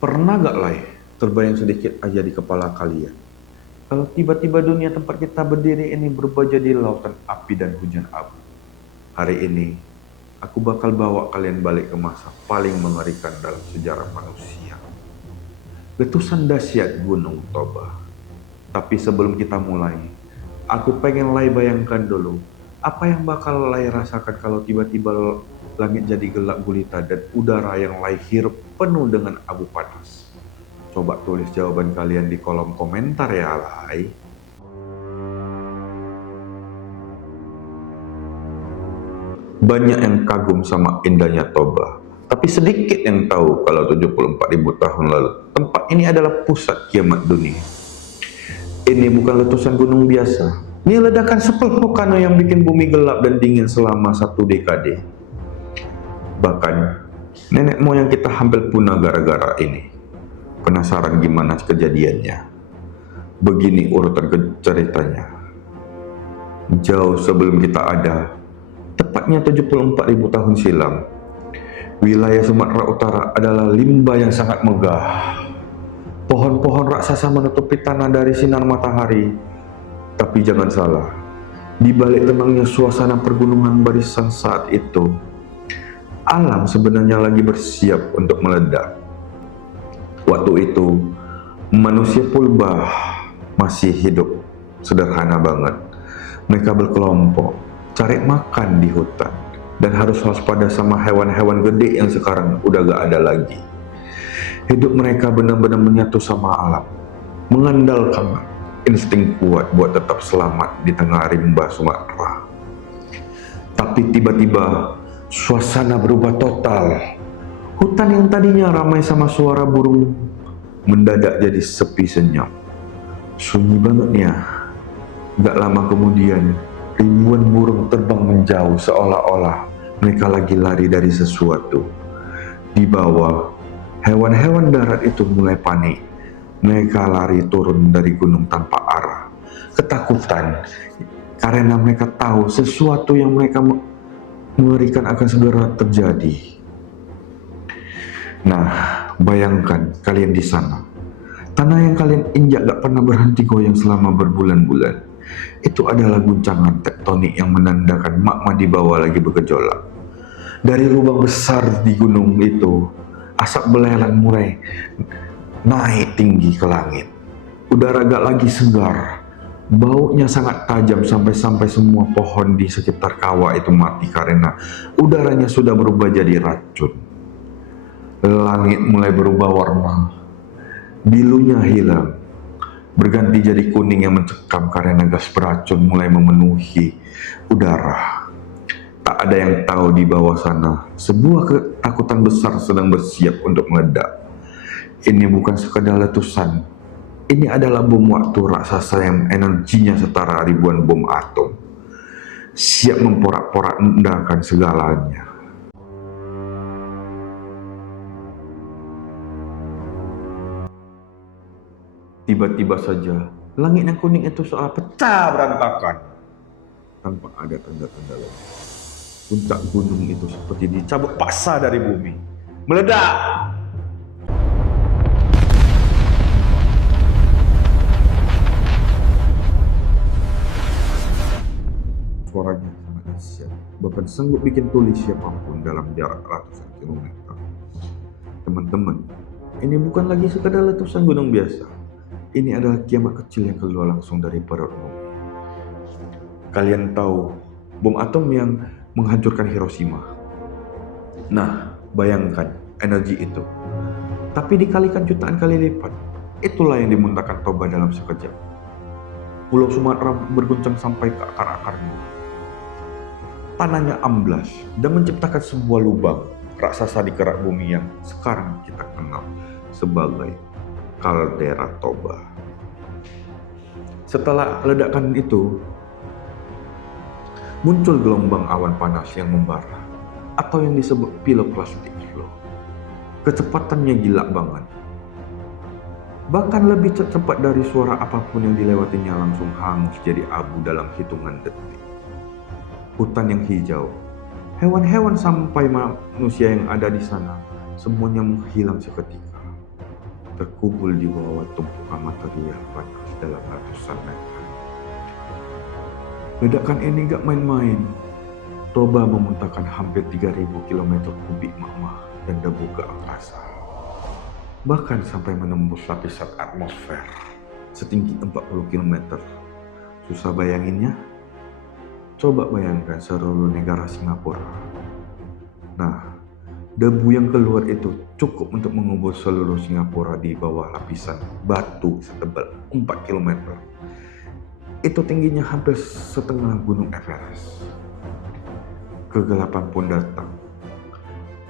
Pernah gak Lai, terbayang sedikit aja di kepala kalian, kalau tiba-tiba dunia tempat kita berdiri ini berubah jadi lautan api dan hujan abu. Hari ini, aku bakal bawa kalian balik ke masa paling mengerikan dalam sejarah manusia. Letusan dahsyat Gunung Toba. Tapi sebelum kita mulai, aku pengen Lai bayangkan dulu, apa yang bakal Lai rasakan kalau tiba-tiba langit jadi gelap gulita dan udara yang Lai hirup penuh dengan abu panas. Coba tulis jawaban kalian di kolom komentar ya, Lai. Banyak yang kagum sama indahnya Toba, tapi sedikit yang tahu kalau 74.000 tahun lalu tempat ini adalah pusat kiamat dunia. Ini bukan letusan gunung biasa. Ini ledakan sepel vulkano yang bikin bumi gelap dan dingin selama 1 dekade. Bahkan nenek moyang kita hampir punah gara-gara ini. Penasaran gimana kejadiannya? Begini urutan ceritanya. Jauh sebelum kita ada, tepatnya 74.000 tahun silam, wilayah Sumatera Utara adalah limbah yang sangat megah. Pohon-pohon raksasa menutupi tanah dari sinar matahari. Tapi jangan salah, di balik tenangnya suasana pergunungan barisan saat itu, alam sebenarnya lagi bersiap untuk meledak. Waktu itu, manusia purba masih hidup sederhana banget. Mereka berkelompok, cari makan di hutan, dan harus waspada sama hewan-hewan gede yang sekarang udah gak ada lagi. Hidup mereka benar-benar menyatu sama alam, mengandalkan insting kuat buat tetap selamat di tengah rimba Sumatera. Tapi tiba-tiba suasana berubah total. Hutan yang tadinya ramai sama suara burung mendadak jadi sepi senyap. Sunyi banget ya. Gak lama kemudian ribuan burung terbang menjauh seolah-olah mereka lagi lari dari sesuatu. Di bawah, hewan-hewan darat itu mulai panik. Mereka lari turun dari gunung tanpa arah. Ketakutan karena mereka tahu sesuatu yang mereka mengerikan akan segera terjadi. Nah, bayangkan kalian di sana. Tanah yang kalian injak gak pernah berhenti goyang selama berbulan-bulan. Itu adalah guncangan tektonik yang menandakan magma di bawah lagi bergejolak. Dari lubang besar di gunung itu, asap belalang mulai naik tinggi ke langit. Udara gak lagi segar. Baunya sangat tajam sampai-sampai semua pohon di sekitar kawah itu mati karena udaranya sudah berubah jadi racun. Langit mulai berubah warna. Bilunya hilang, berganti jadi kuning yang mencekam karena gas beracun mulai memenuhi udara. Tak ada yang tahu di bawah sana, sebuah ketakutan besar sedang bersiap untuk meledak. Ini bukan sekadar letusan. Ini adalah bom waktu raksasa yang energinya setara ribuan bom atom. Siap memporak-porandakan segalanya. Tiba-tiba saja, langit yang kuning itu seolah pecah berantakan. Tanpa ada tanda-tanda lain. Puncak gunung itu seperti dicabut paksa dari bumi. Meledak! Suaranya sangat dahsyat, bahkan sanggup bikin tuli siapapun dalam jarak ratusan kilometer. Teman-teman, ini bukan lagi sekadar letusan gunung biasa. Ini adalah kiamat kecil yang keluar langsung dari perut bumi. Kalian tahu bom atom yang menghancurkan Hiroshima? Nah, bayangkan energi itu. Tapi dikalikan jutaan kali lipat. Itulah yang dimuntahkan Toba dalam sekejap. Pulau Sumatera berguncang sampai ke akar-akarnya. Tanahnya amblas dan menciptakan sebuah lubang raksasa di kerak bumi yang sekarang kita kenal sebagai kaldera Toba. Setelah ledakan itu, muncul gelombang awan panas yang membara, atau yang disebut pyroclastic flow. Kecepatannya gila banget. Bahkan lebih cepat dari suara apapun yang dilewatinya langsung hangus jadi abu dalam hitungan detik. Hutan yang hijau, hewan-hewan sampai manusia yang ada di sana, semuanya menghilang seketika. terkubur di bawah tumpukan material panas dalam ratusan meter. Ledakan ini gak main-main. Toba memuntahkan hampir 3.000 km kubik magma dan debu ke angkasa. Bahkan sampai menembus lapisan atmosfer setinggi 40 km. Susah bayanginnya? Coba bayangkan seluruh negara Singapura. Nah, debu yang keluar itu cukup untuk mengubur seluruh Singapura di bawah lapisan batu setebal 4 km. Itu tingginya hampir setengah gunung Everest. Kegelapan pun datang.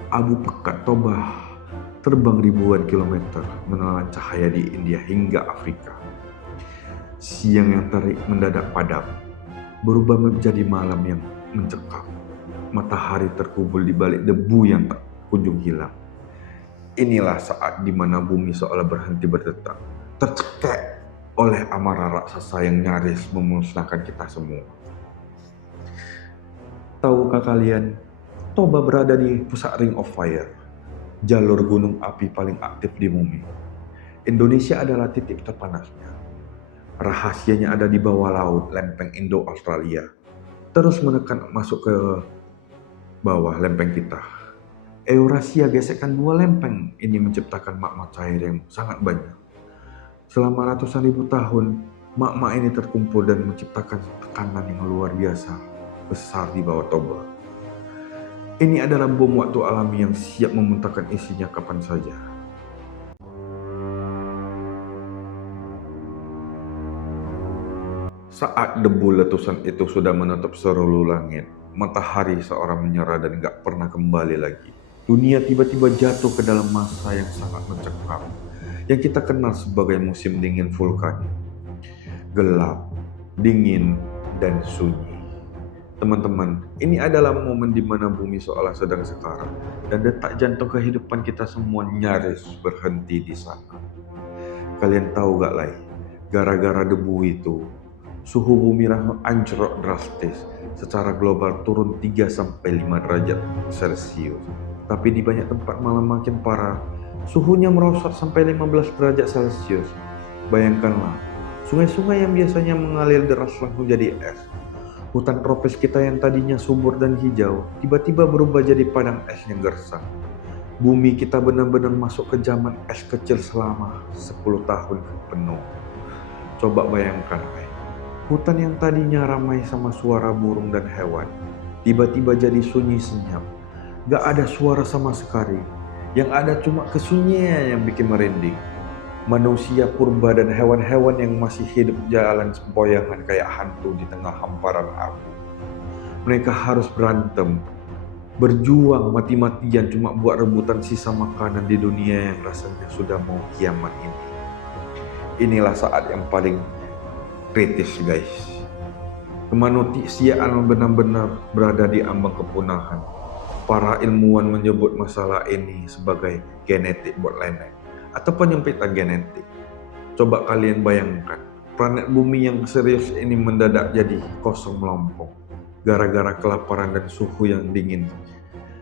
Abu pekat Toba terbang ribuan kilometer menelan cahaya di India hingga Afrika. Siang yang terik mendadak padam, berubah menjadi malam yang mencekam. Matahari terkubur di balik debu yang tak kunjung hilang. Inilah saat di mana bumi seolah berhenti berdetak, tercekik oleh amarah raksasa yang nyaris memusnahkan kita semua. Tahukah kalian, Toba berada di pusat Ring of Fire, jalur gunung api paling aktif di bumi. Indonesia adalah titik terpanasnya. Rahasianya ada di bawah laut lempeng Indo-Australia, terus menekan masuk ke bawah lempeng kita. Eurasia gesekkan 2 lempeng ini menciptakan magma cair yang sangat banyak. Selama ratusan ribu tahun, magma ini terkumpul dan menciptakan tekanan yang luar biasa besar di bawah Toba. Ini adalah bom waktu alami yang siap memuntahkan isinya kapan saja. Saat debu letusan itu sudah menutup seluruh langit, matahari seorang menyerah dan gak pernah kembali lagi. Dunia tiba-tiba jatuh ke dalam masa yang sangat mencekam, yang kita kenal sebagai musim dingin vulkanik. Gelap, dingin, dan sunyi. Teman-teman, ini adalah momen di mana bumi seolah sedang sekarat dan detak jantung kehidupan kita semua nyaris berhenti di sana. Kalian tahu gak Lai, gara-gara debu itu, suhu bumi anjlok drastis, secara global turun 3-5 derajat Celcius. Tapi di banyak tempat malah makin parah, suhunya merosot sampai 15 derajat Celcius. Bayangkanlah, sungai-sungai yang biasanya mengalir deras langsung jadi es. Hutan tropis kita yang tadinya subur dan hijau, tiba-tiba berubah jadi padang es yang gersang. Bumi kita benar-benar masuk ke zaman es kecil selama 10 tahun penuh. Coba bayangkan, hutan yang tadinya ramai sama suara burung dan hewan, tiba-tiba jadi sunyi senyap. Gak ada suara sama sekali, yang ada cuma kesunyian yang bikin merinding. Manusia purba dan hewan-hewan yang masih hidup jalan sempoyangan kayak hantu di tengah hamparan abu. Mereka harus berantem, berjuang mati-matian cuma buat rebutan sisa makanan di dunia yang rasanya sudah mau kiamat ini. Inilah saat yang paling kritis guys. Kemanusiaan benar-benar berada di ambang kepunahan. Para ilmuwan menyebut masalah ini sebagai genetik bottleneck atau penyempitan genetik. Coba kalian bayangkan, planet bumi yang serius ini mendadak jadi kosong melompong gara-gara kelaparan dan suhu yang dingin.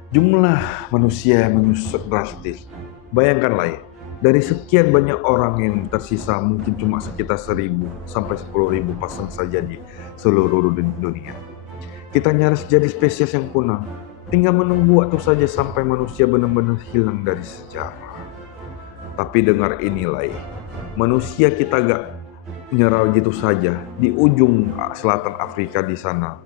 Jumlah manusia yang menyusut drastis. Bayangkanlah ya, dari sekian banyak orang yang tersisa mungkin cuma sekitar 1.000 sampai 10.000 pasang saja di seluruh dunia. Kita nyaris jadi spesies yang punah. Tinggal menunggu waktu saja sampai manusia benar-benar hilang dari sejarah. Tapi dengar inilah, manusia kita gak menyerah gitu saja. Di ujung selatan Afrika di sana,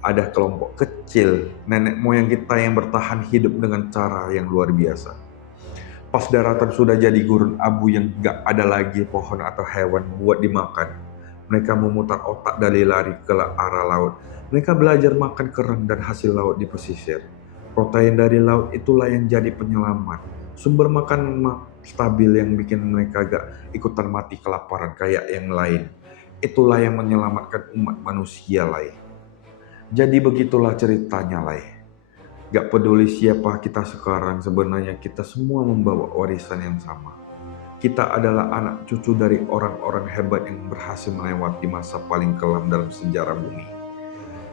ada kelompok kecil nenek moyang kita yang bertahan hidup dengan cara yang luar biasa. Pas daratan sudah jadi gurun abu yang gak ada lagi pohon atau hewan buat dimakan, mereka memutar otak dari lari ke arah laut. Mereka belajar makan kerang dan hasil laut di pesisir. Protein dari laut itulah yang jadi penyelamat, sumber makan stabil yang bikin mereka gak ikutan mati kelaparan kayak yang lain. Itulah yang menyelamatkan umat manusia lain. Jadi begitulah ceritanya Lai. Gak peduli siapa kita sekarang, sebenarnya kita semua membawa warisan yang sama. Kita adalah anak cucu dari orang-orang hebat yang berhasil melewati masa paling kelam dalam sejarah bumi.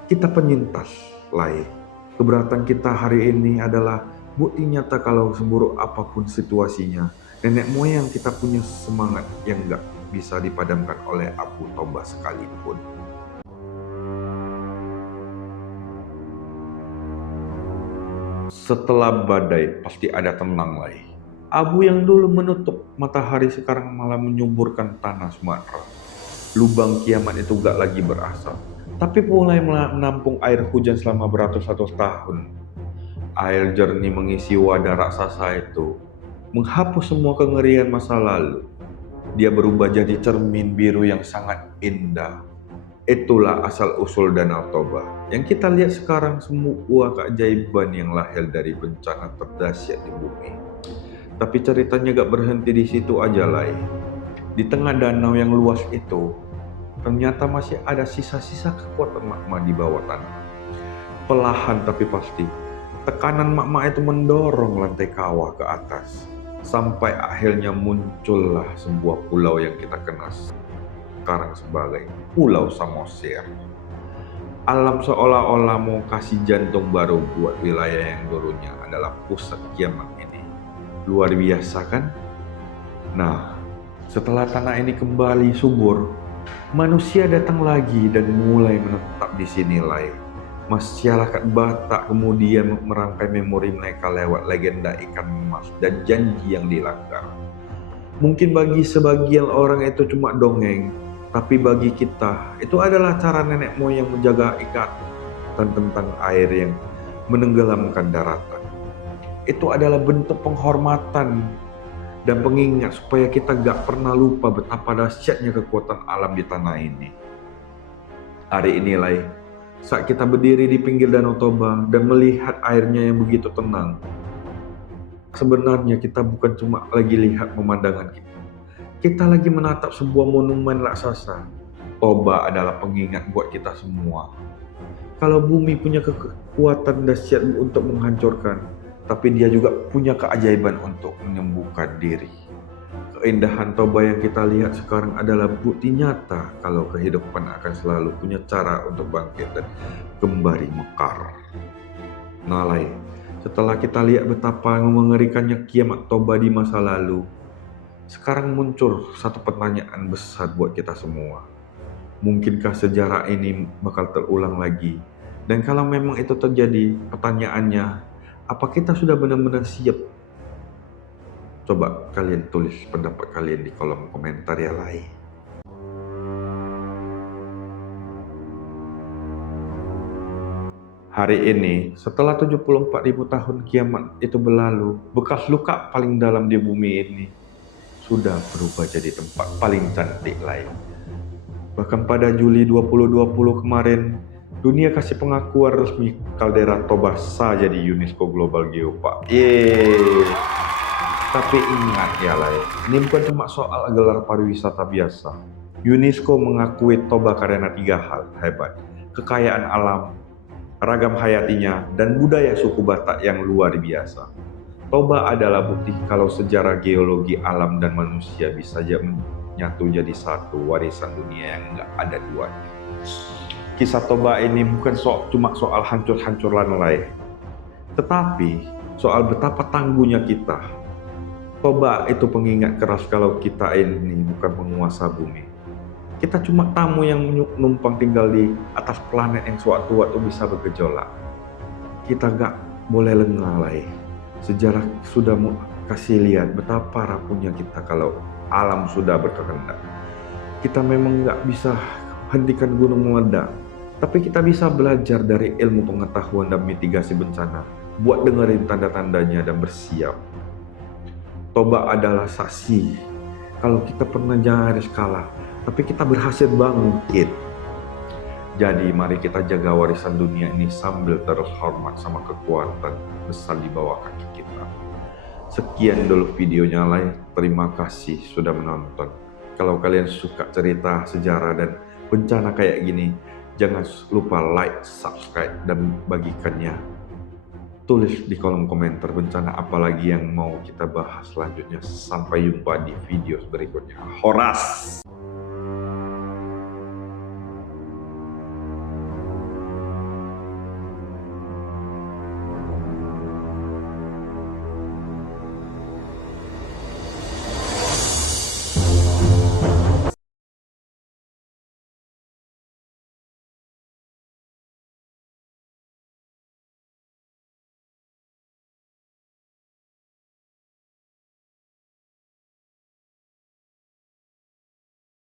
Kita penyintas Lai. Keberatan kita hari ini adalah bukti nyata kalau seburuk apapun situasinya, Nenek moyang kita punya semangat yang gak bisa dipadamkan oleh abu toba sekalipun. Setelah badai pasti ada tenang lagi. Abu yang dulu menutup matahari sekarang malah menyuburkan tanah Sumatera. Lubang kiamat itu gak lagi berasap, tapi mulai menampung air hujan selama beratus-ratus tahun. Air jernih mengisi wadah raksasa itu, menghapus semua kengerian masa lalu. Dia berubah jadi cermin biru yang sangat indah. Itulah asal-usul Danau Toba. Yang kita lihat sekarang semua keajaiban yang lahir dari bencana terdahsyat di bumi. Tapi ceritanya gak berhenti di situ aja lah. Di tengah danau yang luas itu, ternyata masih ada sisa-sisa kekuatan magma di bawah tanah. Perlahan tapi pasti, tekanan magma itu mendorong lantai kawah ke atas. Sampai akhirnya muncullah sebuah pulau yang kita kenal sekarang sebagai Pulau Samosir. Alam seolah-olah mau kasih jantung baru buat wilayah yang dulunya adalah pusat kiamat ini. Luar biasa kan? Nah, setelah tanah ini kembali subur, manusia datang lagi dan mulai menetap di sini lagi. Masyarakat Batak kemudian merangkai memori mereka lewat legenda ikan emas dan janji yang dilanggar. Mungkin bagi sebagian orang itu cuma dongeng, tapi bagi kita itu adalah cara nenek moyang menjaga ikatan tentang air yang menenggelamkan daratan. Itu adalah bentuk penghormatan dan pengingat supaya kita gak pernah lupa betapa dahsyatnya kekuatan alam di tanah ini. Hari inilah saat kita berdiri di pinggir Danau Toba dan melihat airnya yang begitu tenang. Sebenarnya kita bukan cuma lagi lihat pemandangan kita. Kita lagi menatap sebuah monumen raksasa. Toba adalah pengingat buat kita semua. Kalau bumi punya kekuatan dahsyat untuk menghancurkan, tapi dia juga punya keajaiban untuk menyembuhkan diri. Keindahan Toba yang kita lihat sekarang adalah bukti nyata kalau kehidupan akan selalu punya cara untuk bangkit dan kembali mekar. Nalai, setelah kita lihat betapa mengerikannya kiamat Toba di masa lalu, sekarang muncul satu pertanyaan besar buat kita semua. Mungkinkah sejarah ini bakal terulang lagi? Dan kalau memang itu terjadi, pertanyaannya, apa kita sudah benar-benar siap? Coba kalian tulis pendapat kalian di kolom komentar ya Lai. Hari ini, setelah 74.000 tahun kiamat itu berlalu, bekas luka paling dalam di bumi ini sudah berubah jadi tempat paling cantik lain. Bahkan pada Juli 2020 kemarin, dunia kasih pengakuan resmi kaldera Toba sah jadi UNESCO Global Geopark. Yeay! Tapi ingat ya lah, ini bukan cuma soal gelar pariwisata biasa. UNESCO mengakui Toba karena 3 hal hebat: kekayaan alam, ragam hayatinya, dan budaya suku Batak yang luar biasa. Toba adalah bukti kalau sejarah geologi alam dan manusia bisa menyatu jadi satu warisan dunia yang nggak ada duanya. Kisah Toba ini bukan cuma soal hancur-hancur lanai, tetapi soal betapa tangguhnya kita. Toba itu pengingat keras kalau kita ini bukan penguasa bumi. Kita cuma tamu yang numpang tinggal di atas planet yang sewaktu-waktu bisa bergejolak. Kita gak boleh lengah lagi. Sejarah sudah kasih lihat betapa rapuhnya kita kalau alam sudah berkehendak. Kita memang gak bisa hentikan gunung meledak, tapi kita bisa belajar dari ilmu pengetahuan dan mitigasi bencana buat dengerin tanda-tandanya dan bersiap. Toba adalah saksi kalau kita pernah nyaris kalah, tapi kita berhasil bangkit. Jadi mari kita jaga warisan dunia ini sambil terus hormat sama kekuatan besar di bawah kaki kita. Sekian dulu videonya Lai. Terima kasih sudah menonton. Kalau kalian suka cerita sejarah dan bencana kayak gini, jangan lupa like, subscribe, dan bagikannya. Tulis di kolom komentar bencana apa lagi yang mau kita bahas selanjutnya. Sampai jumpa di video berikutnya. Horas!